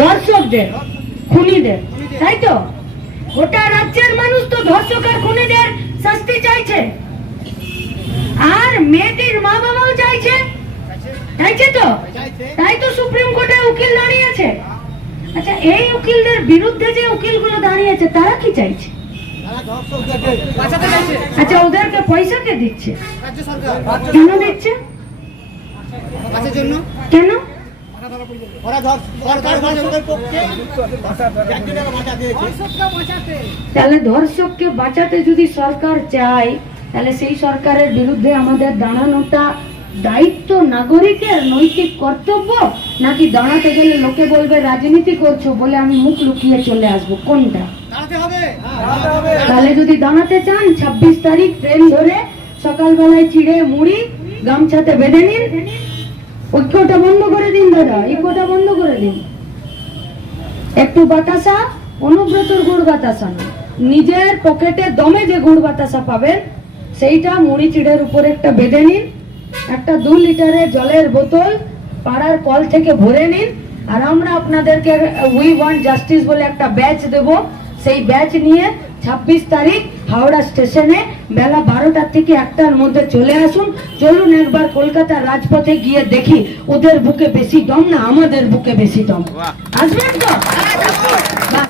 ধর্ষকদের, খুনিদের, তাই তো? গোটা রাজ্যের মানুষ তো ধর্ষক আর খুনিদের শাস্তি চাইছে, আর মেয়েটির মা বাবাও চাইছে, চাইছে তো? তাই তো সুপ্রিম কোর্টে উকিল দাঁড়িয়েছে। আচ্ছা, এই উকিলদের বিরুদ্ধে যে উকিলগুলো দাঁড়িয়েছে তারা কি চাইছে? আচ্ছা, ওদেরকে পয়সা কে দিচ্ছে? কেন দিচ্ছে? কেন? তাহলে ধর্ষককে বাঁচাতে যদি সরকার চায়, তাহলে সেই সরকারের বিরুদ্ধে আমাদের দাঁড়ানোটা দায়িত্ব, নাগরিকের নৈতিক কর্তব্য, নাকি দাঁড়াতে গেলে লোকে বলবে রাজনীতি করছো বলে আমি মুখ লুকিয়ে চলে আসবো? কোনটা? তাহলে যদি দাঁড়াতে চান 26 তারিখ ট্রেন ধরে সকালবেলায় চিড়ে মুড়ি গামছাতে বেঁধে নিন, ঐক্যটা বন্ধ করে দিন দাদা, ঐক্যটা বন্ধ করে দিন। একটু বাতাসা, অনুব্রতর গুড় বাতাসা না, নিজের পকেটে দমে যে গুড় বাতাসা পাবেন সেইটা মুড়ি চিড়ের উপরে একটা বেঁধে নিন, একটা 2 লিটারের জলের বোতল পাড়ার কল থেকে ভরে নিন, আর আমরা আপনাদেরকে উই ওয়ান্ট জাস্টিস বলে একটা ব্যাচ দেব। সেই ব্যাচ নিয়ে 26 তারিখ হাওড়া স্টেশনে বেলা 12টা থেকে 1টার মধ্যে চলে আসুন। চলুন একবার কলকাতার রাজপথে গিয়ে দেখি ওদের বুকে বেশি দম না আমাদের বুকে বেশি দম। আসবেন তো?